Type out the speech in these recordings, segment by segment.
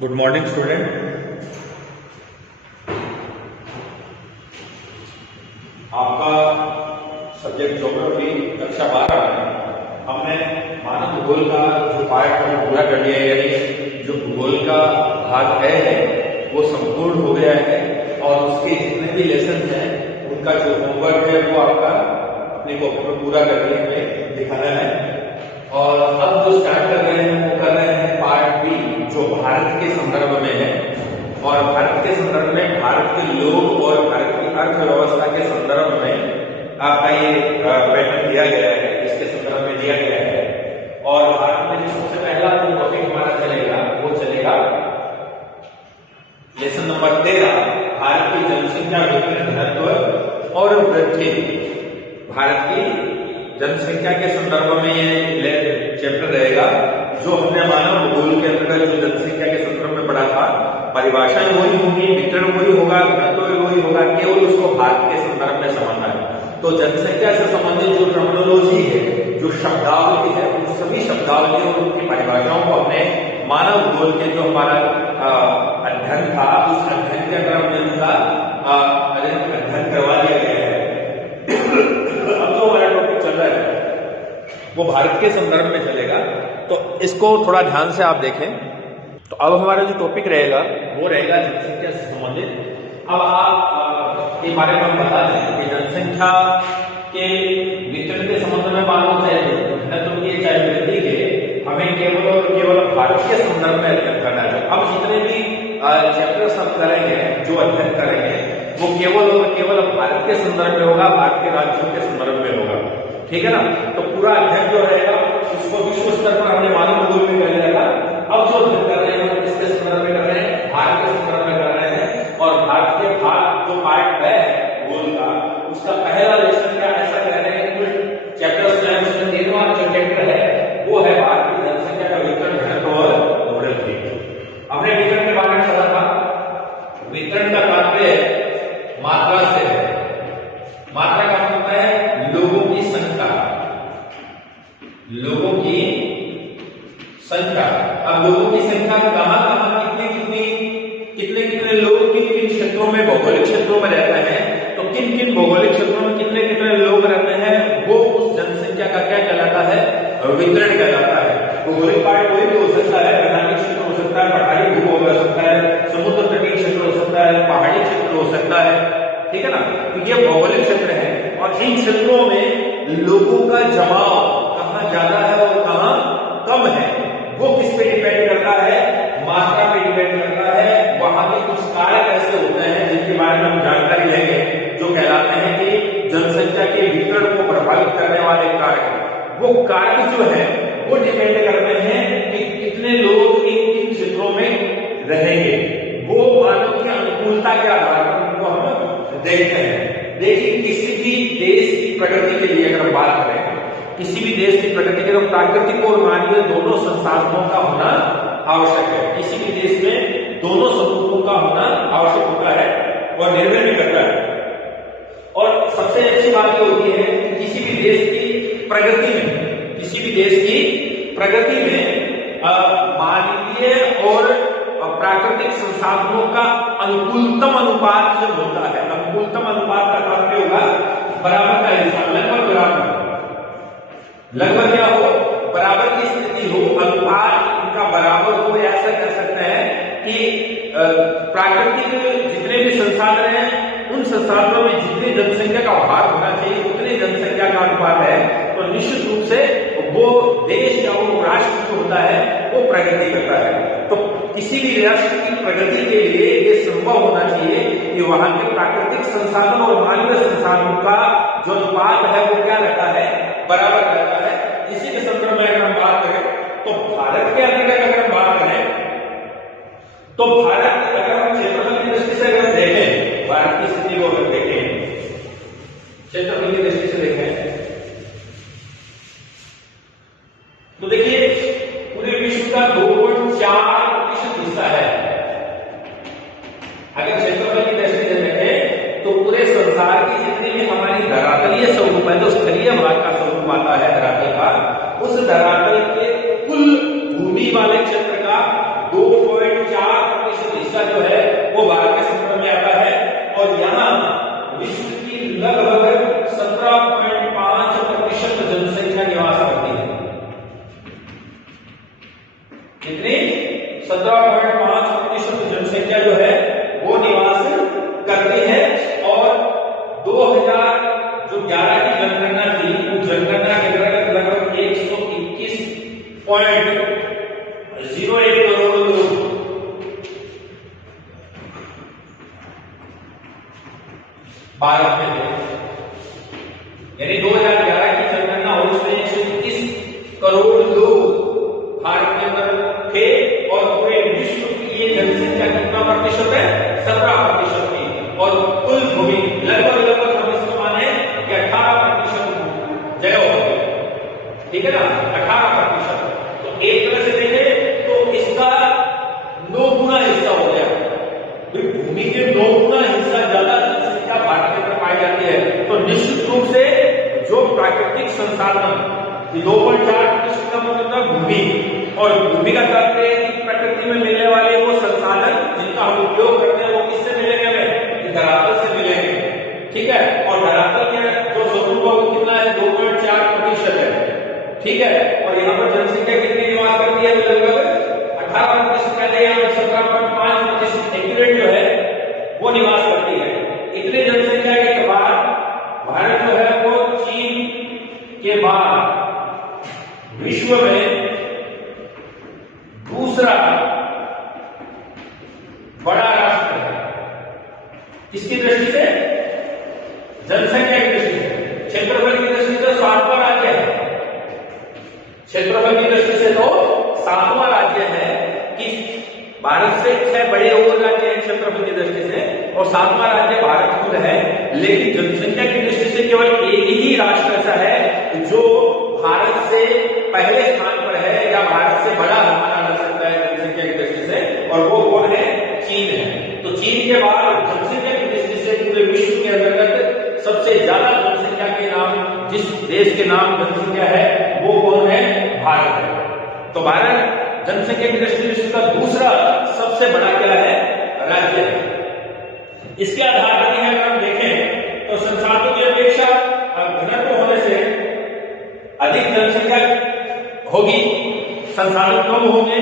Good morning student. आपका subject geography कक्षा 12 में हमने मानव भूगोल का जो पार्ट हमने पूरा कर लिया है, यानी जो भूगोल का भाग है वो संपूर्ण हो गया है और उसके जितने भी लेसन हैं उनका जो होमवर्क है वो आपका अपनी कॉपी में पूरा करके हमें दिखाना है। और अब जो स्टार्ट कर रहे हैं वो कर रहे हैं पार्ट बी, जो भारत के संदर्भ में है। और भारत के संदर्भ में भारत के लोग और भारत की अर्थव्यवस्था के संदर्भ में आपका ये पैटर्न दिया गया है, इसके संदर्भ में दिया गया है। और भारत में जो सबसे पहला जो टॉपिक हमारा चलेगा वो चलेगा लेसन नंबर 13, भारत की जनसंख्या वितरण घनत्व और वृद्धि। भारत की जनसंख्या के संदर्भ में ये चैप्टर रहेगा, जो हमने मानव भूगोल के अंतर्गत जो जनसंख्या के संदर्भ में पढ़ा था। परिभाषा वही होगी, वितरण वही होगा, घनत्व वही होगा, केवल उसको भारत के संदर्भ में समझना है। तो जनसंख्या से संबंधित जो टर्मिनोलॉजी है, जो शब्दावली है, उन सभी शब्दावली और उनकी परिभाषाओं को हमने मानव भूगोल के जो हमारा अध्ययन था उस अध्ययन के अंदर हमने उनका अध्ययन करवा दिया गया है। अब जो हमारा टॉपिक चल रहा है वो भारत के संदर्भ में चलेगा, तो इसको थोड़ा ध्यान से आप देखें। तो अब हमारा जो टॉपिक रहेगा वो रहेगा जनसंख्या से संबंधित। अब आप के बारे में हम बता दें कि जनसंख्या के वितरण के संबंध में मालूम चाहे घनत्व की चाहे वृद्धि के, हमें केवल और केवल भारत के संदर्भ में अध्ययन करना है। अब जितने भी चैप्टर्स हम करेंगे, जो अध्ययन करेंगे, वो केवल और केवल भारत के संदर्भ में होगा, भारत के राज्यों के संदर्भ में होगा। ठीक है ना। तो पूरा अध्ययन जो रहेगा उसको विश्व स्तर पर हमने मानव भूगोल में कर लिया था। अब जो अध्ययन कर रहे हैं किसके संदर्भ में कर रहे हैं? भारत के संदर्भ में कर रहे हैं। और भारत के भाग जो पार्ट है भूगोल का, उसका पहला लेसन क्या ऐसा कह रहे हैं, कुछ चैप्टर्स में उसमें 13वां जो चैप्टर है वो है भारत की जनसंख्या का वितरण, घनत्व और वृद्धि। हमने वितरण के बारे में पढ़ा था। वितरण का तात्पर्य मात्रा से है। मात्रा का मतलब है लोगों की संख्या, लोगों की संख्या। अब लोगों की संख्या कहां कहां कितने कितने लोग किन किन क्षेत्रों में, भौगोलिक क्षेत्रों में रहते हैं, तो किन किन भौगोलिक क्षेत्रों में कितने कितने लोग रहते हैं, वो उस जनसंख्या का क्या कहलाता है? वितरण कहलाता है। भौगोलिक पार्ट कोई भी हो सकता है, मैदानी क्षेत्र हो सकता है, पठारी भू हो सकता है, समुद्र तटीय क्षेत्र हो सकता है, पहाड़ी क्षेत्र हो सकता है। ठीक है ना। तो ये भौगोलिक क्षेत्र है और इन क्षेत्रों में लोगों का जमाव कहां ज्यादा है और कहां कम है, वो किस पे डिपेंड करता है? मात्रा पे डिपेंड करता है। वहां के कुछ कारक ऐसे होते हैं जिनके बारे में हम जानकारी लेंगे, जो कहलाते हैं कि जनसंख्या के वितरण को प्रभावित करने वाले कारक। वो कारक जो है वो डिपेंड करते हैं कि कितने लोग इन क्षेत्रों में रहेंगे। वो मानव की अनुकूलता के आधार पर उनको हम देखते हैं। देखिए, किसी भी देश की प्रगति के लिए अगर हम बात करें, किसी भी देश की प्रगति के लिए प्राकृतिक और मानवीय दोनों संसाधनों का होना आवश्यक है। किसी भी देश में दोनों स्वरूपों का होना आवश्यक होता है और निर्भर भी करता है। और सबसे अच्छी बात यह होती है कि किसी भी देश की प्रगति में, किसी भी देश की प्रगति में मानवीय और प्राकृतिक संसाधनों का अनुकूलतम अनुपात जब होता है, अनुकूलतम अनुपात का तात्पर्य होगा बराबर का हिस्सा, लगभग बराबर, लगभग क्या हो, बराबर की स्थिति हो, अनुपात इनका बराबर हो। ऐसा कह सकते हैं कि प्राकृतिक जितने भी संसाधन हैं उन संसाधनों में जितनी जनसंख्या का भाग होना चाहिए उतनी जनसंख्या का अनुपात है, तो निश्चित रूप से वो देश या वो राष्ट्र जो होता है वो प्रगति करता है। तो किसी भी राष्ट्र की प्रगति के लिए ये संभव होना चाहिए कि वहां के प्राकृतिक संसाधन और मानवीय संसाधनों का जो अनुपात है वो क्या रहता है? बराबर रहता है। इसी के संदर्भ में अगर हम बात करें तो भारत के अंतर्गत अगर हम बात करें तो भारत, अगर हम क्षेत्रफल की दृष्टि से अगर देखें, भारत की स्थिति को अगर देखें, क्षेत्रफल की दृष्टि से देखें, तो देखिए पूरे विश्व का 2.4% हिस्सा है। अगर क्षेत्रफल की दृष्टि से देखें तो पूरे संसार की जितनी भी हमारी धरातलीय स्वरूप है, जो स्थलीय भाग का स्वरूप आता है धरातल का, उस धरातल के कुल भूमि वाले क्षेत्र का 2.4 0.4% हिस्सा जो है वो भारत के क्षेत्र में आता है और यहाँ विश्व की लगभग 17.5% जनसंख्या निवास करती है। कितनी? 17.5% जनसंख्या जो है वो निवास करती है और 2011 की जनगणना थी, उस जनगणना के अंतर्गत लगभग 121.01 करोड़ लोग भारत में थे। यानी 2011 की जनगणना हो उसमें 121 करोड़ लोग भारत के अंदर थे और पूरे विश्व की ये जनसंख्या कितना प्रतिशत है? 17% की। और कुल भूमि लगभग हम इसको माने कि 18% जगह होगी, ठीक है ना, 18%। तो एक तरह से देखें तो इसका 9 गुना हिस्सा हो गया। भूमि के 9 गुना हिस्सा ज्यादा जनसंख्या भारत के अंदर पाई जाती है। तो निश्चित रूप से जो प्राकृतिक संसाधन 2.4% का मतलब भूमि, और भूमि का तात्पर्य है कि प्रकृति में मिलने वाले वो संसाधन जिनका हम उपयोग करते हैं वो किससे मिलेंगे? हमें धरातल से मिलेंगे, ठीक है। और धरातल के जो स्वरूप वो कितना है? 2.4% है, ठीक है। और यहाँ पर जनसंख्या कितनी निवास करती है? लगभग 18%। पहले यहाँ 17.5% एक्यूरेट जो है वो निवास करती है। इतनी जनसंख्या के बाद भारत जो है वो चीन के बाद विश्व में दूसरा बड़ा राष्ट्र है। किसकी दृष्टि से? जनसंख्या की दृष्टि से। क्षेत्रफल की दृष्टि से 7वां राज्य है। क्षेत्रफल की दृष्टि से तो 7वां राज्य है कि भारत से 6 बड़े और राज्य हैं क्षेत्रफल की दृष्टि से, और 7वां राज्य भारत खुद है। लेकिन जनसंख्या की दृष्टि से केवल एक ही राष्ट्र ऐसा है जो भारत से पहले स्थान पर है या भारत से बड़ा माना जा सकता है जनसंख्या की दृष्टि से, और वो कौन है? चीन है। तो चीन के बाद जनसंख्या की दृष्टि से पूरे विश्व के अंतर्गत सबसे ज्यादा जनसंख्या के नाम, जिस देश के नाम जनसंख्या है वो कौन है? भारत है। तो भारत जनसंख्या की दृष्टि से इसका दूसरा सबसे बड़ा क्या है? राज्य है। इसके आधार पर अगर हम देखें तो संसाधनों की अपेक्षा घनत्व होने से अधिक जनसंख्या होगी, संसाधन कम होंगे,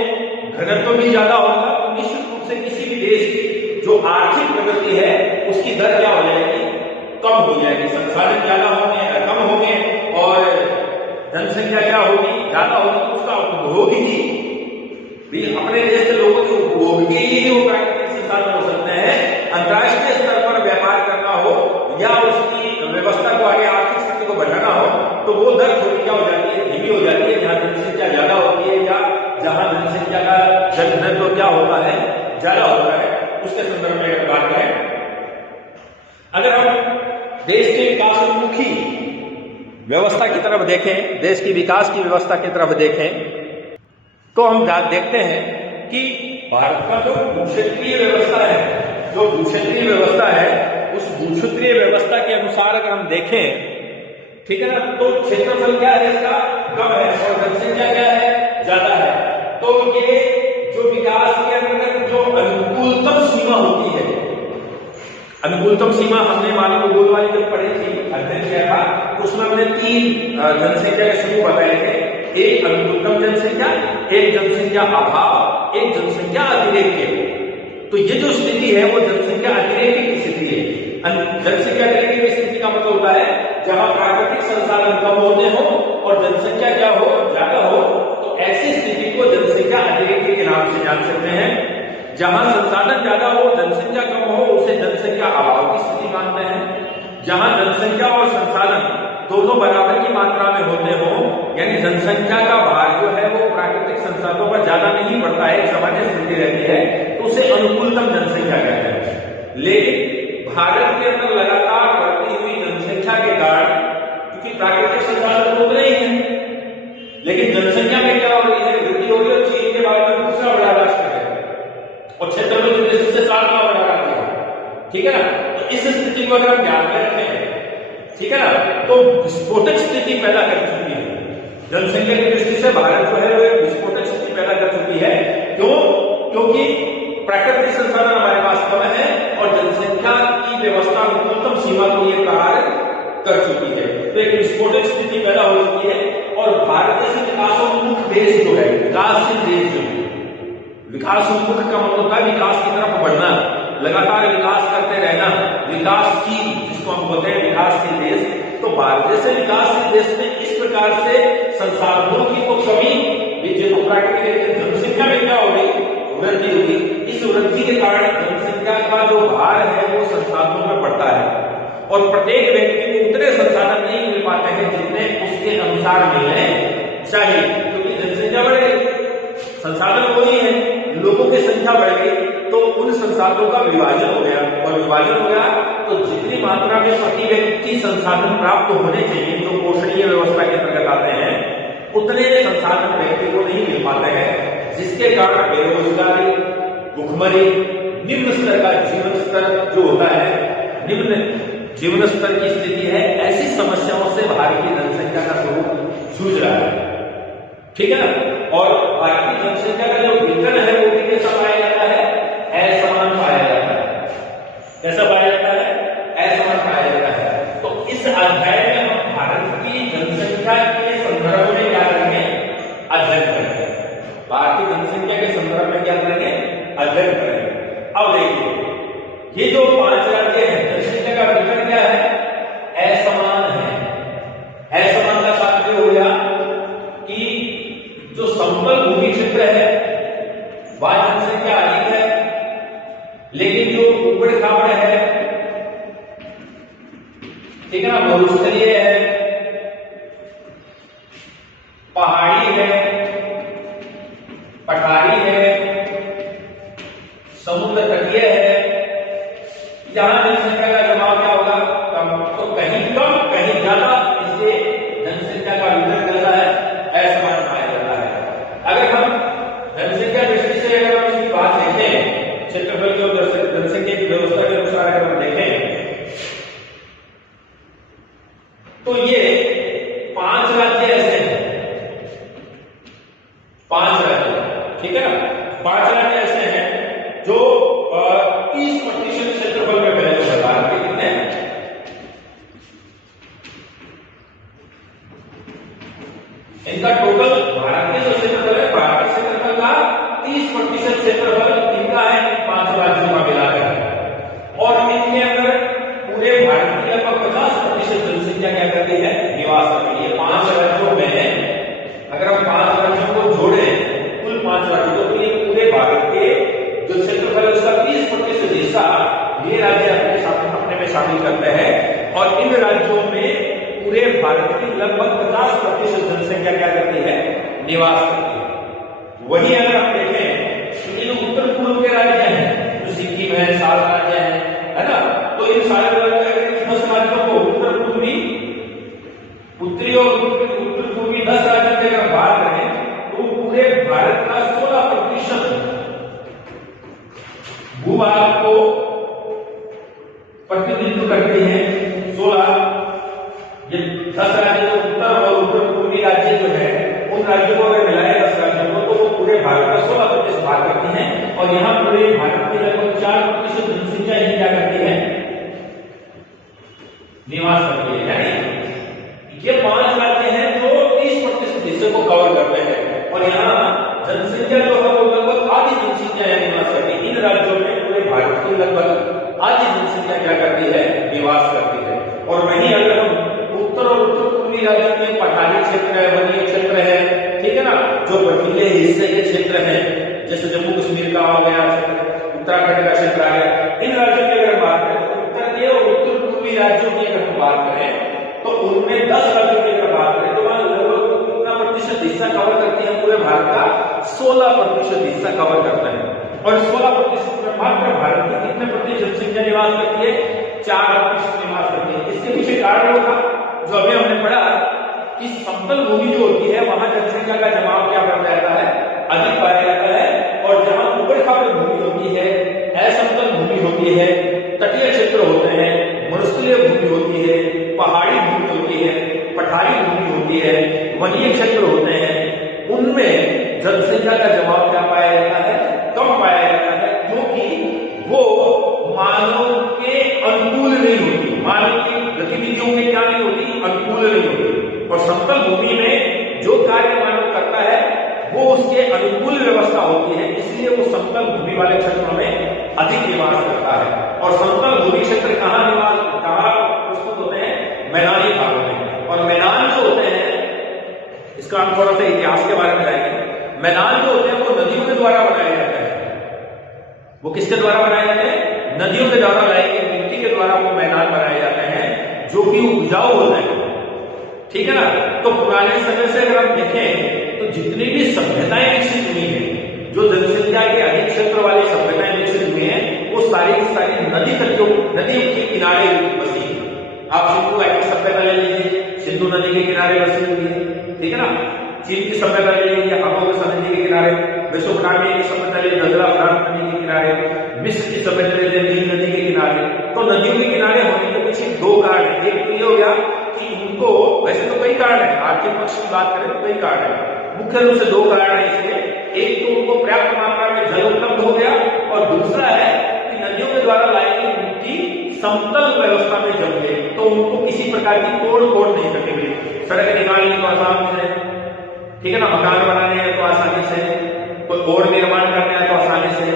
घनत्व भी ज्यादा होगा। तो निश्चित रूप से किसी भी देश की जो आर्थिक प्रगति है उसकी दर क्या हो जाएगी? कम हो जाएगी। संसाधन ज्यादा होंगे या कम होंगे और जनसंख्या क्या होगी? ज्यादा होगी। तो उसका उपभोग ही अपने देश के लोगों के उपभोग के लिए ही वो प्राकृतिक संसाधन हो सकते हैं। अंतर्राष्ट्रीय स्तर पर व्यापार करना हो या उसकी व्यवस्था को आगे आर्थिक स्थिति को बढ़ाना हो तो वो दर थोड़ी क्या हो जाती है? धीमी हो जाती है। जहां जनसंख्या ज्यादा होती है या जहां जनसंख्या का घनत्व क्या होता है? ज्यादा होता है। उसके संदर्भ में बात करें, अगर हम देश के विकासोन्मुखी व्यवस्था की तरफ देखें, देश की विकास की व्यवस्था की तरफ देखें, तो हम देखते हैं कि भारत का जो भूक्षेत्रीय व्यवस्था है, उस भूक्षेत्रीय व्यवस्था के अनुसार अगर हम देखें, ठीक है ना, तो क्षेत्रफल क्या है? इसका कम है और जनसंख्या क्या है? ज्यादा है। तो ये जो विकास के अंतर्गत जो अनुकूलतम सीमा होती है, अनुकूलतम सीमा हमने मानव भूगोल वाली जब पढ़ी थी, अध्ययन किया था, उसमें हमने 3 जनसंख्या के समूह बताए थे। एक अनुकूलतम जनसंख्या, एक जनसंख्या अभाव, एक जनसंख्या अतिरेक। तो ये जो स्थिति है वो जनसंख्या अतिरेक की स्थिति है। जनसंख्या अतिरेक की स्थिति का मतलब होता है जहां प्राकृतिक संसाधन कम होते हो और जनसंख्या क्या हो? ज्यादा हो। तो ऐसी स्थिति को जनसंख्या अतिरेक के नाम से जान सकते हैं। जहां संसाधन ज्यादा हो, जनसंख्या कम हो, उसे जनसंख्या अभाव की स्थिति मानते हैं। जहां जनसंख्या और संसाधन दोनों बराबर की मात्रा में होते हो, यानी जनसंख्या का भार जो है वो प्राकृतिक संसाधनों पर ज्यादा नहीं पड़ता है, सामान्य स्थिति रहती है, तो उसे अनुकूलतम जनसंख्या कहते हैं। लेकिन भारत के अंदर लगातार बढ़ती हुई जनसंख्या के कारण, क्योंकि प्राकृतिक संसाधन तो उतने ही हैं, लेकिन जनसंख्या में क्या हो रही है? वृद्धि हो रही है। चीन के बाद में दूसरा बड़ा राष्ट्र है और क्षेत्रफल की दृष्टि से 7वां बड़ा राज्य है, ठीक है ना। तो इस स्थिति को अगर हम ध्यान में रखें, ठीक है ना, तो विस्फोटक स्थिति पैदा कर चुकी है जनसंख्या की दृष्टि से। भारत जो है वो विस्फोटक स्थिति पैदा कर चुकी है। क्यों? क्योंकि कर चुकी है। तो एक विस्फोटक स्थिति पैदा हो चुकी है और भारत जैसे विकासोन्मुख देश जो है, विकासशील देश जो है, विकासोन्मुख का मतलब है विकास की तरफ बढ़ना, लगातार विकास करते रहना, विकासशील जिसको हम बोलते हैं विकासशील देश। तो भारत जैसे विकासशील देश में इस प्रकार से संसाधनों की तो कमी, जो प्राकृतिक जनसंख्या में क्या हो गई, वृद्धि होगी। इस वृद्धि के कारण जनसंख्या का जो भार है वो संसाधनों में बढ़ता है और प्रत्येक व्यक्ति को उतने संसाधन नहीं मिल पाते हैं जितने उसके अनुसार मिलने चाहिए, क्योंकि जनसंख्या बढ़ गई, संसाधन वही है, लोगों की संख्या बढ़ गई, तो उन संसाधनों का विभाजन हो गया और विभाजन हो गया तो जितनी मात्रा में प्रति व्यक्ति संसाधन प्राप्त होने चाहिए जो पोषणीय व्यवस्था के अंतर्गत आते हैं, उतने संसाधन व्यक्ति को नहीं मिल पाते हैं, जिसके कारण बेरोजगारी, भुखमरी, निम्न स्तर का जीवन स्तर जो होता है, निम्न जीवन स्तर की स्थिति है, ऐसी समस्याओं से भारतीय जनसंख्या का स्वरूप जूझ रहा है। ठीक है ना। और भारतीय जनसंख्या का जो वितरण है वो भी कैसा पाया जाता है, असमान पाया जाता है। कैसा पाया जाता है, असमान पाया जाता है। तो इस अध्याय में हम भारत की जनसंख्या के संदर्भ में क्या करेंगे, अध्ययन करेंगे। भारतीय जनसंख्या के संदर्भ में क्या करेंगे, अध्ययन करेंगे। अब देखिए ये जो 5 राज्य हैं, जनसंख्या का वितरण क्या है, असमान है। असमान का तात्पर्य हो गया कि जो समतल भूमि क्षेत्र है वह जनसंख्या अधिक है, लेकिन जो ऊबड़ खाबड़ है, ठीक है ना, मरुस्थलीय है, पहाड़ी है, पठारी है, समुद्र तटीय है, जहां जनसंख्या का जमाव क्या होगा, कम। तो कहीं कम कहीं ज्यादा, इसलिए जनसंख्या का वितरण कैसा है, असमान पाया जाता है। अगर हम जनसंख्या दृष्टि से अगर हम इसकी बात देखें, क्षेत्रफल की और जनसंख्या की व्यवस्था के अनुसार अगर हम देखें तो ये 5 राज्य ऐसे हैं, 5 राज्य, ठीक है ना, 5 राज्य ऐसे हैं जो 30% क्षेत्रफल में फैले हुए भारत के। कितने, इनका टोटल भारत के जो क्षेत्रफल है, भारत के क्षेत्रफल का 30% क्षेत्रफल इनका है, 5 राज्यों का मिलाकर। और इनके अंदर पूरे भारत की लगभग 50% जनसंख्या क्या करती है, निवास करती है। 5 राज्यों में अगर हम 5 राज्यों को जोड़े, कुल 5 राज्यों को, तो ये पूरे भारत के जो क्षेत्रफल है उसका 30% हिस्सा ये राज्य अपने में शामिल करते हैं। और इन राज्यों में पूरे भारत की लगभग 50% जनसंख्या क्या करती है, निवास करती है। वही अगर हम देखें तो इन उत्तर पूर्व के राज्य हैं, जो सिक्किम है, 7 राज्य है ना, तो इन सारे राज्यों 10 राज्यों को उत्तर पूर्वी, उत्तरी और उत्तर पूर्वी 10 राज्यों की अगर बात करें तो पूरे भारत का 16% भूभाग को प्रतिनिधित्व करते हैं। 16 ये 10 राज्य, उत्तर और उत्तर पूर्वी राज्य जो है, उन राज्यों को अगर मिलाए 10 राज्यों को, तो वो पूरे भारत का 16% भाग करती हैं। और यहाँ पूरे भारत की लगभग 4% जनसंख्या ही क्या करती है, निवास करती है। यानी ये 5 राज्य हैं जो 30% हिस्से को कवर करते हैं और यहाँ जनसंख्या जो है वो लगभग आधी जनसंख्या है निवास करती है। इन राज्यों में पूरे भारत की लगभग आधी जनसंख्या क्या करती है, निवास करती है। और वहीं अगर हम उत्तर और उत्तर पूर्वी राज्यों में पठारी क्षेत्र है, वनीय क्षेत्र है, ठीक है ना, जो बर्फीले हिस्से के क्षेत्र हैं, जैसे जम्मू कश्मीर का हो गया, उत्तराखंड का क्षेत्र आ गया, इन राज्यों की अगर बात करें तो उत्तर के और उत्तर पूर्वी राज्यों की अगर हम बात करें तो उनमें 10 राज्यों की अगर बात करें तो वहां लगभग कितना प्रतिशत हिस्सा कवर करती है, पूरे भारत का 16% हिस्सा कवर करता है। और 16% में मात्र भारत की कितने प्रतिशत जनसंख्या निवास करती है, 4% निवास करती है। इसके पीछे कारण होगा जो अभी हमने पढ़ा कि समतल भूमि जो होती है वहां जनसंख्या का जमाव क्या बन जाता है, अधिक पाया जाता है। और जहां ऊबड़ खाबड़ भूमि होती है, असमतल भूमि होती है, तटीय क्षेत्र होते हैं, मरुस्थलीय भूमि होती है, पहाड़ी भूमि होती है, पठारी भूमि होती है, वनीय क्षेत्र होते हैं, उनमें जनसंख्या का जमाव क्या पाया जाता है, कम पाया जाता है, क्योंकि वो मानव के अनुकूल नहीं होती, मानव की गतिविधियों में क्या नहीं अनुकूल व्यवस्था होती है, इसलिए वो समतल भूमि वाले क्षेत्रों में अधिक निवास करता है। और समतल भूमि क्षेत्र कहाँ प्रस्तुत होते हैं? मैदानी भागों में। और मैदान जो होते हैं, इसका हम थोड़ा सा इतिहास के बारे में जाएंगे। मैदान जो होते हैं वो नदियों के द्वारा बनाए जाते हैं। वो किसके द्वारा बनाए जाते हैं? नदियों के द्वारा लाई गई मिट्टी के द्वारा वो मैदान बनाए जाते हैं, जो कि उपजाऊ होते हैं। ठीक है ना? तो पुराने समय से अगर हम देखें तो जितनी भी सभ्यताएं विकसित हुई है, जो जनसंख्या के अधिक क्षेत्र वाली सभ्यताएं विकसित हुई हैं, वो सारी की सारी नदी के किनारे बसी। आप सिंधु घाटी सभ्यता ले लीजिए, सिंधु नदी के किनारे बसी हुई है। ठीक है ना? चीन की सभ्यता ले लीजिए, हापोक्राटस नदी के किनारे। मेसोपोटामिया की सभ्यता ले लीजिए, फ्रांस नदी के किनारे। मिस्र की सभ्यता ले लीजिए, नील नदी के किनारे। तो नदियों के किनारे होने के पीछे दो कारण है। एक तो ये हो गया कि उनको, वैसे तो कई कारण है, आर्थिक पक्ष की बात करें तो कई कारण है, मुख्य रूप से दो कारण है इसके। एक तो उनको पर्याप्त मात्रा में जल उपलब्ध हो गया, और दूसरा है कि नदियों के द्वारा लाई गई मिट्टी समतल व्यवस्था में जम गई, तो उनको किसी प्रकार की तोड़-फोड़ नहीं करनी पड़ी। सड़क निकालने को आसान से, ठीक है ना, मकान बनाने हैं तो आसानी से, कोई और निर्माण करना है तो आसानी से,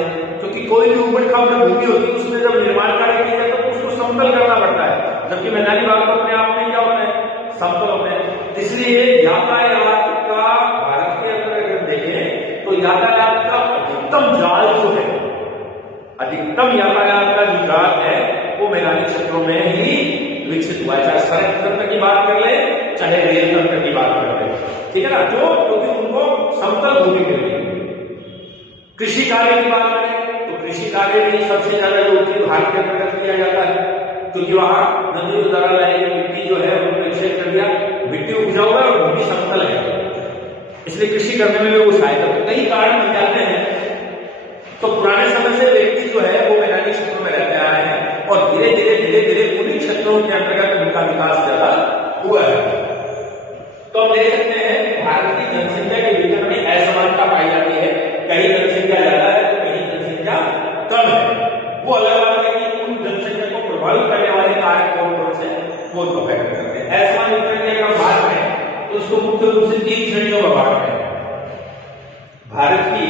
क्योंकि कोई भी ऊबड़-खाबड़ भूमि होती है उसमें जब निर्माण कार्य किया जाए तो उसको समतल करना पड़ता है, जबकि मैदानी भाग में अपने आप में क्या होता है? समतल होते हैं। इसलिए यातायात का भारत के अंदर अगर देखें तो यातायात का अधिकतम जाल जो है, अधिकतम यातायात का जो जाल है वो मैदानी क्षेत्रों में ही विकसित हुआ है। चाहे सड़क तंत्र की बात कर ले, चाहे रेल तंत्र की बात कर ले, ठीक है ना, क्योंकि उनको समतल भूमि मिल रही है। कृषि कार्य की बात करें तो कृषि कार्य भी सबसे ज्यादा जो उत्तरी भारत के अंतर्गत किया जाता है, क्योंकि वहां नदियों द्वारा लाई गई मिट्टी जो है उनको निक्षेप कर दिया, मिट्टी उपजाऊ है और भूमि समतल है, इसलिए कृषि करने में वो सहायता करते। कई कारण बन जाते हैं। तो पुराने समय से व्यक्ति जो है वो मैदानी क्षेत्रों में रहते आए हैं, और धीरे धीरे उन्हीं क्षेत्रों के अंतर्गत उनका विकास ज्यादा हुआ है। तो हम देख सकते हैं भारत की जनसंख्या के वितरण में असमानता पाई जाती है। कहीं जनसंख्या ज्यादा है तो कहीं जनसंख्या कम है। वो अलग अलग है कि उन जनसंख्या को प्रभावित करने वाले कारक कौन से वो अफेक्ट करते हैं। असमान वितरण की अगर हम बात करें तो उसको मुख्य रूप से 3 श्रेणियों में बांटते हैं। भारत की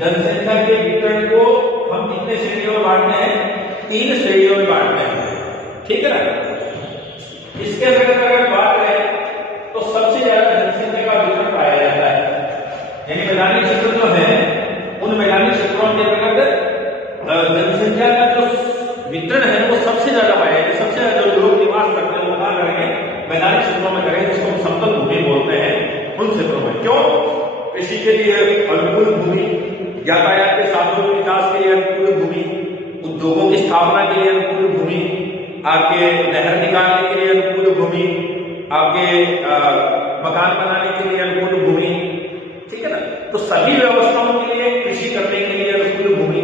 जनसंख्या के वितरण को हम कितने श्रेणियों में बांटते हैं? 3 श्रेणियों में बांटते हैं। ठीक है ना? इसके अंतर्गत अगर बात करें तो सबसे ज्यादा जनसंख्या का वितरण पाया जाता है, यानी मैदानी क्षेत्र जो है उन मैदानी क्षेत्रों के अंतर्गत जनसंख्या का जो वितरण है वो सबसे ज्यादा पाया जाता है। सबसे ज्यादा जो लोग निवास करते हैं वो कहां करेंगे? मैदानी क्षेत्रों में करेंगे, जिसको हम समतल भूमि बोलते हैं, उन क्षेत्रों में। क्यों? कृषि के लिए अनुकूल भूमि, यातायात के साधनों के विकास के लिए अनुकूल भूमि, उद्योगों की स्थापना के लिए अनुकूल भूमि, आपके नहर निकालने के लिए अनुकूल भूमि, आपके मकान बनाने के लिए अनुकूल भूमि, ठीक है ना? तो सभी व्यवस्थाओं के लिए, कृषि करने के लिए अनुकूल भूमि,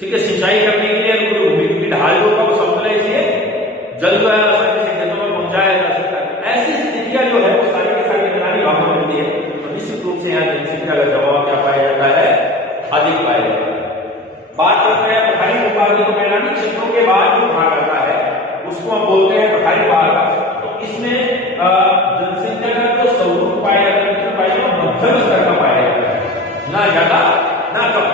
ठीक है, सिंचाई करने के लिए अनुकूल भूमि, क्योंकि ढाल जो होगा वो समतल है, इसलिए जल जो है आसानी से खेतों में पहुंचाया जा सकता है। ऐसी स्थितियां जो है वो सारी की सारी मैदानी भागों में मिलती है, तो निश्चित रूप से यहाँ जनसंख्या का जवाब क्या पाया जाता है? अधिक पाया जाता है। बात करते हैं पठारी भूभाग की, तो मैदानी क्षेत्रों के बाद जो भाग आता है उसको हम बोलते हैं पठारी भाग। तो इसमें जनसंख्या का जो स्वरूप पाया जाता है मध्यम स्तर का पाया जाता है, ना ज्यादा ना कम,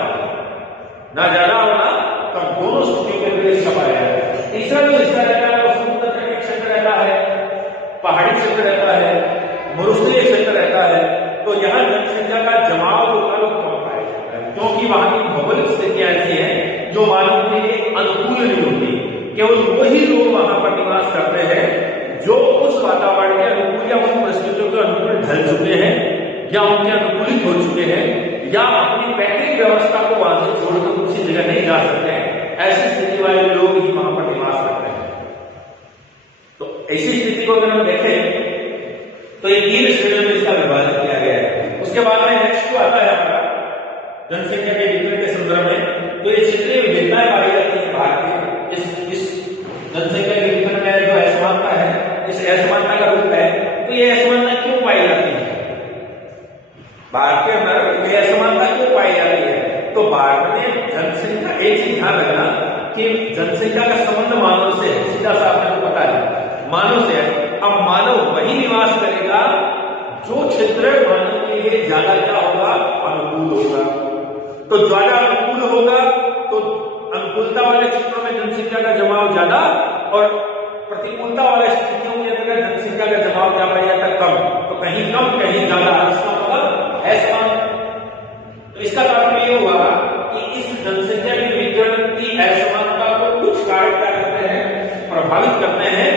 ना ज्यादा और ना कम, दोनों स्थितियों के अंदर इसका पाया जाता है। तीसरा जो हिस्सा रहता है वो समुद्र तट क्षेत्र रहता है, पहाड़ी क्षेत्र रहता है, मरुस्थलीय क्षेत्र रहता है। तो यहाँ जनसंख्या का जमाव होता है वो कम पाया जाता है, क्योंकि वहां की भौगोलिक स्थितियां ऐसी है जो मानव के लिए अनुकूल नहीं होती। केवल वही लोग वहां पर निवास करते हैं जो उस वातावरण के अनुकूल या उन परिस्थितियों के अनुकूल ढल चुके हैं, या उनके अनुकूलित हो चुके हैं, या अपनी पैतृक व्यवस्था को वहां से छोड़कर दूसरी जगह नहीं जा सकते हैं। ऐसी स्थिति वाले लोग ही वहां पर निवास करते हैं। तो ऐसी स्थिति को अगर हम देखें तो ये 3 श्रेणियों में इसका विभाजन किया गया है। उसके बाद में नेक्स्ट आता है हमारा जनसंख्या के वितरण के संदर्भ में। तो ये क्षेत्रीय विभिन्नताएं पाई जाती है भारत में। इस जनसंख्या के वितरण में जो असमानता है, इस असमानता का रूप है, तो ये असमानता क्यों पाई जाती है भारत के अंदर? ये असमानता क्यों पाई जाती है? तो भारत में जनसंख्या, एक चीज ध्यान रखना कि जनसंख्या का संबंध मानव से है, सीधा सा आपको पता है, मानव से है। अब मानव वही निवास करेगा जो क्षेत्र मानव के लिए ज्यादा क्या होगा, अनुकूल होगा। तो ज्यादा अनुकूल होगा तो अनुकूलता वाले क्षेत्रों में जनसंख्या का जमाव ज्यादा और प्रतिकूलता वाले स्थितियों के अंदर जनसंख्या का जमाव क्या पाया जाता है, कम। तो कहीं कम कहीं ज्यादा, इसका मतलब असमान। तो इसका तात्पर्य हुआ कि इस जनसंख्या के वितरण की असमानता को कुछ कारक क्या करते हैं, प्रभावित करते हैं।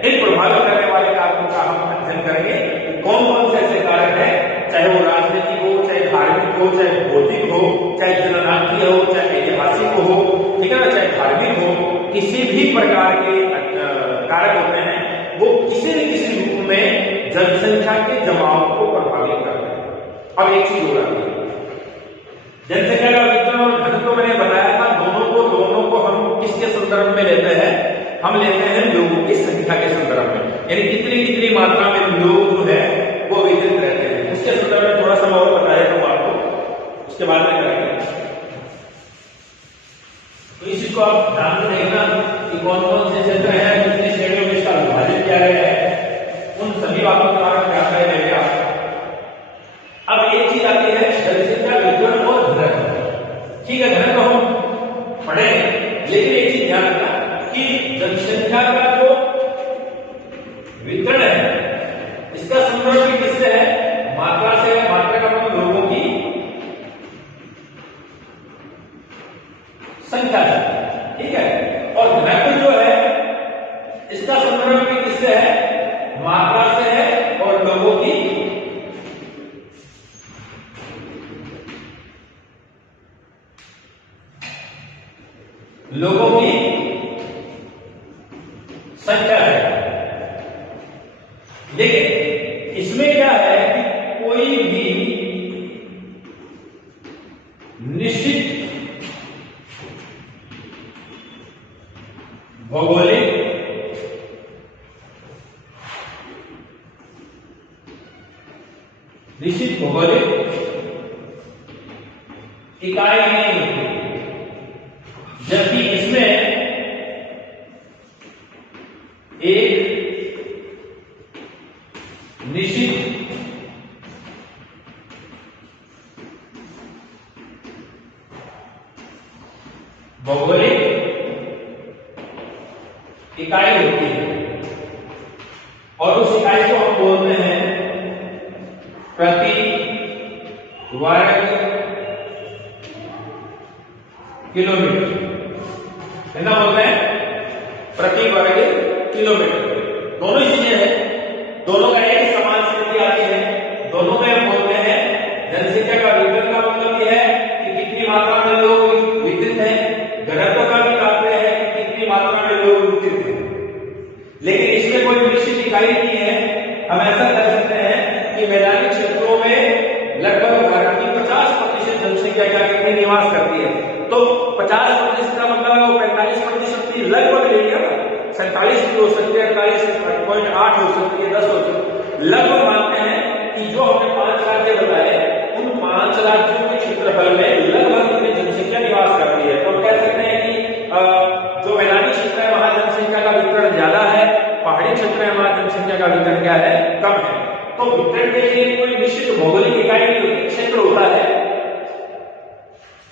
इन प्रभावित करने वाले कारकों का हम अध्ययन करेंगे। कौन कौन से ऐसे कारक हैं, चाहे वो राजनीतिक हो, चाहे धार्मिक हो, चाहे भौतिक हो, चाहे जननाट्य हो, चाहे ऐतिहासिक हो, ठीक है ना, चाहे धार्मिक हो, किसी भी प्रकार के कारक होते हैं, वो किसी न किसी रूप में जनसंख्या के जमाव को प्रभावित करते हैं। अब एक चीज हो रही है, जनसंख्या का वितरण और घनत्व मैंने बताया था, दोनों को हम किसके संदर्भ में लेते हैं, हम लेते हैं लोगों की संख्या के संदर्भ में, यानी कितनी मात्रा में लोग जो है वो वितरित रहते हैं, उसके संदर्भ में थोड़ा सा मैं और बताया हूं आपको, उसके बाद में करेंगे। तो इस चीज को आप ध्यान से देखना कि कौन कौन से क्षेत्र हैं, कितनी श्रेणियों में इसका विभाजन किया गया है, उन सभी बातों के बारे में जानकारी लेंगे आप। अब एक चीज आती है जनसंख्या वितरण और घनत्व। ठीक है, घनत्व हम पढ़ेंगे, लेकिन एक चीज ध्यान रखना कि जनसंख्या का जो वितरण है इसका संदर्भ भी किससे है, मात्रा से है। मात्रा का मतलब लोगों की संख्या से, ठीक है। और घनत्व जो है इसका संदर्भ भी किससे है, मात्रा से है और लोगों की संख्या है। लेकिन इसमें क्या है कि कोई भी निश्चित भौगोलिक इकाई नहीं होती, जबकि इसमें एक निश्चित भौगोलिक इकाई होती है और उस इकाई को हम बोलते हैं प्रति वर्ग किलोमीटर। कितना बोलते हैं, प्रति वर्ग किलोमीटर। दोनों ही चीजें हैं, दोनों का एक समान स्थिति आती है, दोनों में हम बोलते हैं जनसंख्या का वितरण का मतलब यह है कि कितनी मात्रा में लोग विकसित हैं, घनत्व का भी तात्पर्य है कि कितनी मात्रा में लोग विकसित हैं। लेकिन इसमें कोई निश्चित इकाई नहीं है। हम ऐसा कर सकते हैं कि मैदानी क्षेत्रों में लगभग भारत की 50% जनसंख्या क्या कितनी निवास करती है, तो 50% का मतलब वो 45% की लगभग ले लिया, 47 भी हो सकती है, 48.8 हो सकती है, 10 हो सकती है। लगभग मानते हैं कि जो हमने 5 राज्य बताए, उन 5 राज्यों के क्षेत्रफल में लगभग इतनी जनसंख्या निवास करती है। तो हम कह सकते हैं कि जो मैदानी क्षेत्र है वहां जनसंख्या का वितरण ज्यादा है, पहाड़ी क्षेत्र है वहां जनसंख्या का वितरण क्या है, कम है। तो वितरण के लिए कोई निश्चित भौगोलिक इकाई नहीं होती, क्षेत्र होता है,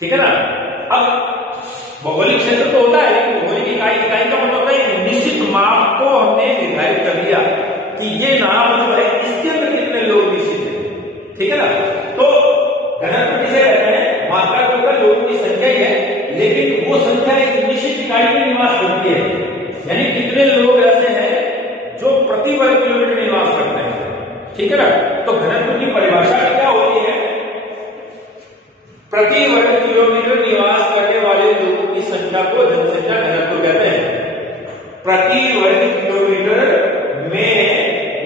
ठीक है ना। अब भौगोलिक क्षेत्र तो होता है, भौगोलिक इकाई का मतलब होता है निश्चित माप को हमने निर्धारित कर दिया कि ये नाम जो है इसके अंदर कितने लोग निश्चित है, ठीक है ना। तो घनत्व किसे कहते हैं, मात्रा के ऊपर लोगों की संख्या ही है, लेकिन वो संख्या एक निश्चित इकाई में निवास करती है, यानी कितने लोग ऐसे हैं जो प्रति वर्ग किलोमीटर निवास करते हैं, ठीक है ना। तो घनत्व की परिभाषा क्या होती है, प्रति वर्ग किलोमीटर निवास करने वाले लोगों की संख्या को जनसंख्या घनत्व कहते हैं। प्रति वर्ग किलोमीटर में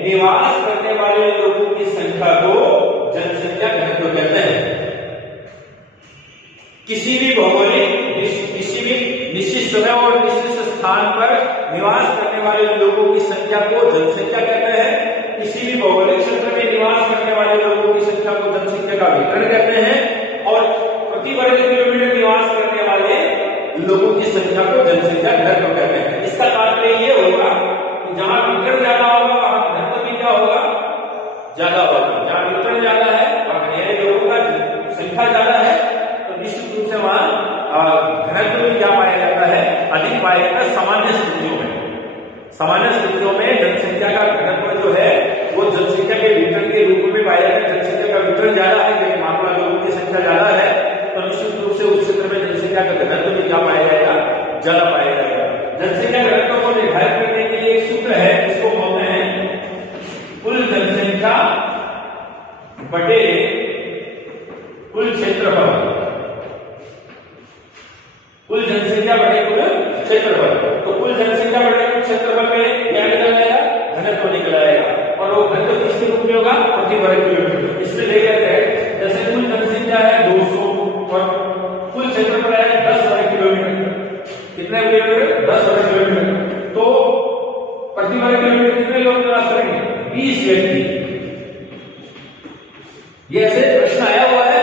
निवास करने वाले लोगों की संख्या को जनसंख्या घनत्व कहते हैं। किसी भी निश्चित समय और निश्चित स्थान पर निवास करने वाले लोगों की संख्या को जनसंख्या कहते हैं। किसी भी भौगोलिक क्षेत्र में निवास करने वाले लोगों की संख्या को जनसंख्या का वितरण कहते हैं, और प्रति वर्ग किलोमीटर निवास करने वाले लोगों की संख्या को जनसंख्या घनत्व कहते हैं। इसका तात्पर्य ये होगा कि जहां वितरण ज्यादा होगा वहां घनत्व भी क्या होगा, ज्यादा होगा। जहां वितरण ज्यादा है यानी लोगों का संख्या ज्यादा है तो निश्चित रूप से वहां घनत्व भी क्या पाया जाता है, अधिक पाया जाता है। सामान्य स्थितियों में जनसंख्या का घनत्व जो है वो जनसंख्या के वितरण के रूप में पाया जाता है। जनसंख्या का वितरण ज्यादा है, लेकिन मात्रा लोगों की संख्या ज्यादा है तो निश्चित रूप से उस क्षेत्र में जनसंख्या का घनत्व भी क्या पाया जाएगा, ज्यादा पाया जाएगा। जनसंख्या घनत्व को निर्धारित करने के लिए एक सूत्र है, इसको बोलते हैं कुल जनसंख्या बटे कुल क्षेत्रफल। कुल जनसंख्या बटे कुल क्षेत्रफल, तो कुल जनसंख्या बटे कुल क्षेत्रफल में क्या निकल आएगा, घनत्व निकल आएगा। और वो घनत्व किसके रूप में होगा, प्रति वर्ग किलोमीटर। इसमें लेकर के जैसे कुल जनसंख्या है 200 और कुल क्षेत्रफल है 10 वर्ग किलोमीटर। कितने किलोमीटर, 10 वर्ग किलोमीटर। तो प्रति वर्ग किलोमीटर कितने लोग निवास करेंगे, 20 व्यक्ति। ये ऐसे प्रश्न आया हुआ है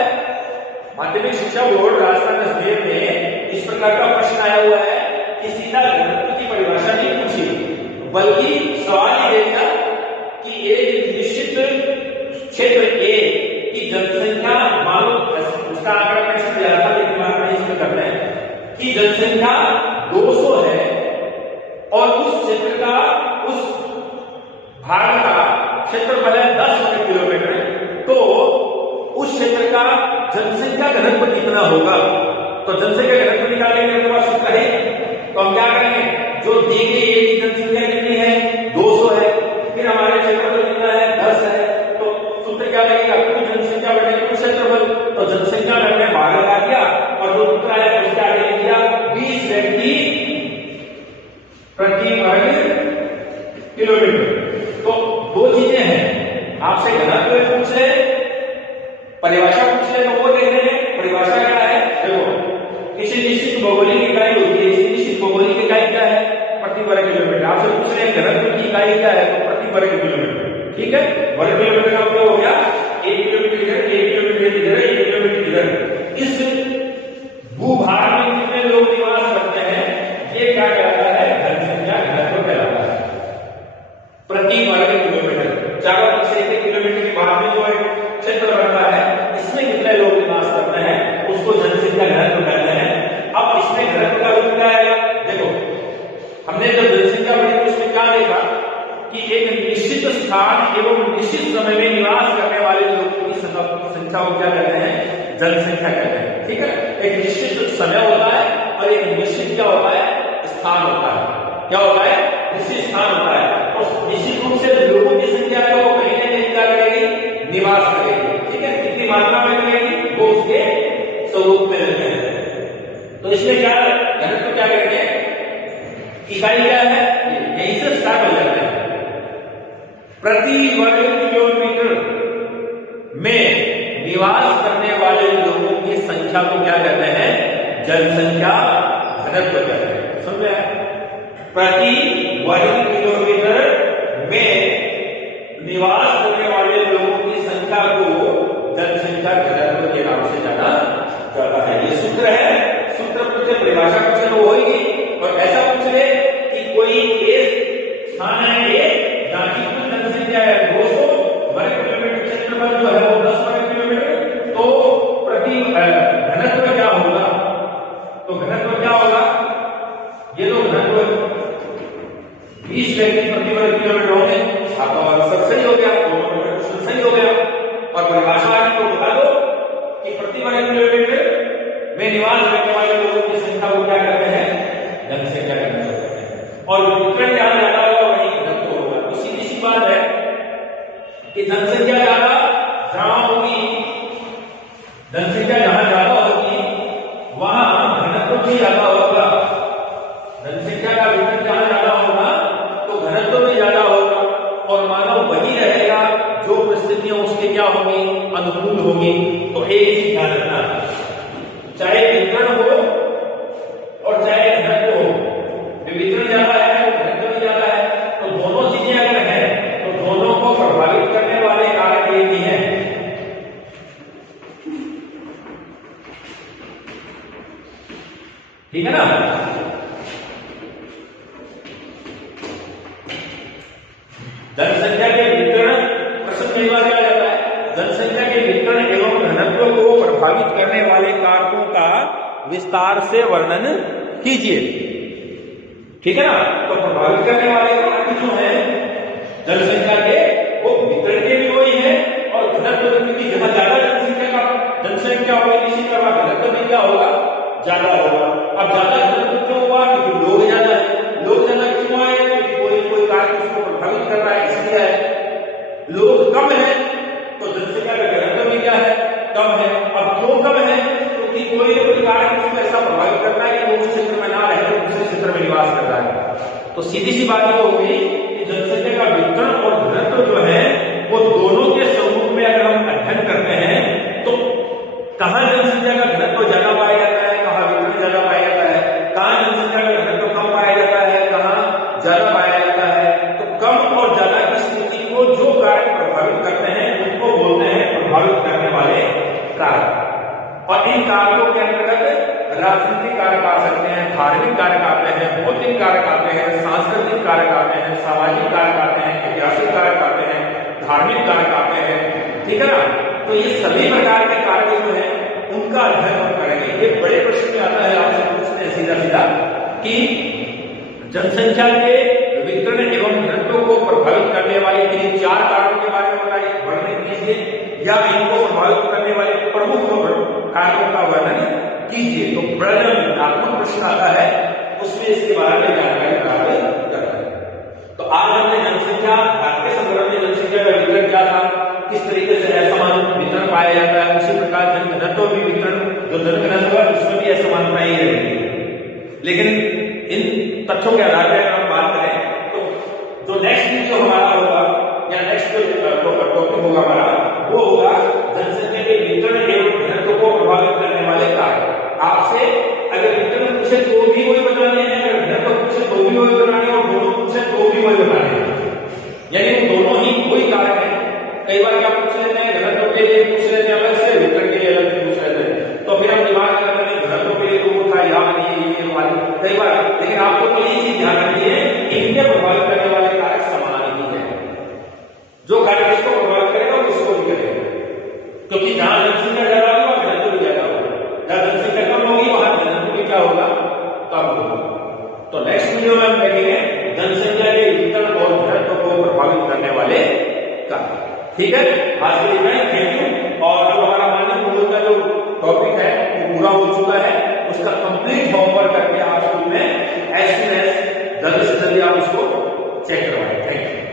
माध्यमिक शिक्षा बोर्ड राजस्थान एसडीएम में, इस प्रकार का प्रश्न आया हुआ है कि सीधा घनत्व की परिभाषा नहीं पूछी, बल्कि सवाल ये देगा कि एक निश्चित क्षेत्र ए की जनसंख्या, मानो उसका आंकड़ा मैं इसमें दिया था लेकिन आंकड़ा इसमें करना है कि जनसंख्या 200 है और उस क्षेत्र का, उस भाग का क्षेत्रफल है 10 वर्ग किलोमीटर, तो उस क्षेत्र का जनसंख्या घनत्व कितना होगा। तो जनसंख्या घनत्व निकालने के बाद सूत्र है, तो हम क्या करेंगे, जो दी गई ए की जनसंख्या कितनी है, 200 है, फिर हमारे क्षेत्रफल कितना है, 10 है, तो सूत्र क्या लगेगा, कुल जनसंख्या बटे कुल क्षेत्रफल। तो जनसंख्या में हमने भाग लगा दिया और जो सूत्र आया उसके आगे लिख दिया 20 व्यक्ति प्रति वर्ग किलोमीटर। तो दो चीजें हैं, आपसे घनत्व पूछ ले, परिभाषा पूछ ले, तो वो देख रहे हैं परिभाषा क्या है। देखो किसी निश्चित भौगोलिक इकाई होती है, इसी निश्चित भौगोलिक इकाई क्या है, प्रति वर्ग किलोमीटर। आपसे पूछ रहे हैं घनत्व की इकाई क्या है, तो प्रति वर्ग किलोमीटर। ठीक है, वर्ग किलोमीटर का मतलब हो गया 1 किलोमीटर इधर, 1 किलोमीटर इधर, 1 किलोमीटर इधर। इस भूभाग में कितने लोग निवास करते हैं, ये क्या कहलाता है, जनसंख्या घनत्व कहलाता है प्रति वर्ग किलोमीटर। चारों तरफ से 1 किलोमीटर के बाद में जो क्षेत्र बनता है, इसमें कितने लोग निवास करते हैं, उसको जनसंख्या घनत्व कहते हैं। अब इसमें घनत्व का रूप क्या है, देखो हमने जब जनसंख्या बढ़ी तो उसमें क्या देखा कि एक निश्चित स्थान एवं निश्चित समय में निवास करने वाले लोगों की संख्या को क्या कहते हैं, जनसंख्या कहते हैं। ठीक है, एक निश्चित समय होता है और एक निश्चित क्या होता है, स्थान होता है। क्या होता है, निश्चित स्थान होता है, और निश्चित रूप से लोगों की संख्या है वो कहीं ना कहीं क्या करेगी, निवास करेगी। ठीक है, कितनी मात्रा में करेगी, वो उसके स्वरूप में रहते हैं। तो इसमें क्या घनत्व क्या कहते हैं, इकाई क्या है, यहीं से स्टार्ट हो जाता है। प्रति वर्ग किलोमीटर में निवास करने वाले लोगों की संख्या को क्या कहते हैं, जनसंख्या घनत्व कहते हैं। समझे, प्रति वर्ग किलोमीटर में निवास करने वाले लोगों की संख्या को जनसंख्या घनत्व के नाम से जाना जाता है। ये सूत्र है, सूत्र पूछे, परिभाषा पूछे तो होगी, और ऐसा पूछ ले कि कोई एक स्थान है ए जहां की कुल जनसंख्या है 200 वर्ग किलोमीटर, क्षेत्रफल जो है वो 10 वर्ग किलोमीटर, तो प्रति घनत्व क्या होगा, तो घनत्व क्या होगा, ये तो घनत्व 20 व्यक्ति प्रति वर्ग किलोमीटर होंगे। आपका आंसर सही हो गया, दोनों क्वेश्चन सही हो गया। और परिभाषा आगे तो बता दो कि प्रति वर्ग किलोमीटर में निवास करने वाले लोगों की संख्या को क्या कहते हैं, जनसंख्या कहते हैं। और वितरण जहां ज्यादा होगा वही घनत्व होगा। तो सीधी सी बात है कि जनसंख्या ज्यादा जहां होगी, जनसंख्या जहां ज्यादा होगी वहां घनत्व भी ज्यादा होगा। जनसंख्या का वितरण जहां ज्यादा होगा तो घनत्व भी ज्यादा होगा, और मानव वही रहेगा जो परिस्थितियां उसके क्या होंगी, अनुकूल होंगी। तो एक चीज ध्यान रखना, चाहे वितरण हो और चाहे घनत्व हो, वितरण ज्यादा है तो घनत्व भी ज्यादा है, तो दोनों चीजें अगर है तो दोनों को प्रभावित करने वाले कारक एक ही है। ठीक है ना, जनसंख्या के वितरण प्रश्न में क्या जाता है, जनसंख्या के वितरण एवं प्रभावित करने वाले कारकों का विस्तार से वर्णन कीजिए। ठीक है ना। तो प्रभावित करने वाले कारक जो है जनसंख्या के, वो वितरण के भी वही है और घनत्व, क्योंकि जहां ज्यादा जनसंख्या होगी इसी तरह घनत्व भी क्या होगा, ज्यादा होगा। अब ज्यादा घनत्व क्यों हुआ, क्योंकि लोग ज्यादा है। लोग ज्यादा क्यों आए, क्योंकि कोई कारक उसको प्रभावित कर रहा है इसलिए है। लोग कम है तो जनसंख्या का घनत्व भी क्या है, कम है। अब क्यों कम है, क्योंकि कोई कारक उसको ऐसा प्रभावित करता है कि वो उस क्षेत्र में ना रहकर दूसरे क्षेत्र में निवास कर रहा है। तो सीधी सी बात ये होगी कि जनसंख्या का वितरण और घनत्व जो है वो दोनों के स्वरूप में अगर हम अध्ययन करते हैं तो कहां जनसंख्या का घनत्व ज्यादा पाया जाता है, कहां वितरण ज्यादा पाया जाता है, कहां जनसंख्या का घनत्व कम पाया जाता है, कहां ज्यादा पाया जाता है। तो कम और ज्यादा की स्थिति को जो कारक प्रभावित करते हैं उनको बोलते हैं प्रभावित करने वाले कारक। और इन कारकों के अंतर्गत राजनीतिक कारक आ सकते हैं, धार्मिक कारक आते हैं, भौतिक कारक आते हैं, सांस्कृतिक कारक आते हैं, सामाजिक कारक आते हैं, ऐतिहासिक कारक आते हैं, धार्मिक कारक आते हैं। ठीक है ना। तो ये सभी प्रकार के कारक जो है उनका अध्ययन हम करेंगे। ये बड़े प्रश्न में आता है, आपसे पूछते हैं सीधा सीधा कि जनसंख्या के वितरण एवं घनत्व को प्रभावित करने वाले 3-4 कारणों के बारे में बताइए, वर्णन कीजिए, या इनको प्रभावित करने वाले प्रमुख कारकों का वर्णन कीजिए। तो बड़ा विवरणात्मक प्रश्न आता है, उसमें इसके बारे में जानकारी प्राप्त करते हैं। तो आज हमने जनसंख्या, भारतीय संदर्भ में जनसंख्या का वितरण क्या था, किस तरीके से असमान वितरण पाया जाता है, उसी प्रकार जनघनत्व भी वितरण, जो जनघनत्व है उसमें भी असमानताएं रहेंगी। लेकिन इन तथ्यों के आधार पर अगर हम बात करें तो जो नेक्स्ट वीडियो हमारा होगा या नेक्स्ट जो टॉपिक होगा हमारा, वो होगा जनसंख्या के वितरण एवं घनत्व को प्रभावित करने वाले कारक। आपसे अगर वितरण पूछे तो भी वही बताने हैं, अगर घनत्व पूछे तो भी वही बताने, और दोनों पूछे तो भी वही बताने हैं। यानी वो दोनों ही वही कारक है। कई बार क्या पूछ लेते हैं, घनत्व के लिए पूछ लेते हैं अलग से, वितरण के लिए अलग से पूछ लेते हैं, तो फिर हम दिमाग में करते हैं घनत्व के लिए तो वो था याद नहीं ये वाली कई बार। लेकिन आपको तो यही चीज ध्यान रखनी है, इनके प्रभावित करने वाले कारक समान ही है। जो कारक इसको प्रभावित करेगा वो इसको भी करेगा, क्योंकि जहां जनसंख्या ज्यादा होगी वहां घनत्व भी ज्यादा होगा, जहां जनसंख्या कम होगी वहां घनत्व भी क्या होगा, कम होगा। तो नेक्स्ट वीडियो में हम देखेंगे जनसंख्या के वितरण और घनत्व को प्रभावित करने वाले कारक। ठीक है, आज के लिए थैंक यू। और जो हमारा मानव मॉड्यूल का जो टॉपिक है वो पूरा हो चुका है, उसका कंप्लीट होमवर्क करके आप स्कूल में एज सून एज जल्दी से जल्दी आप उसको चेक करवाएं। Thank you.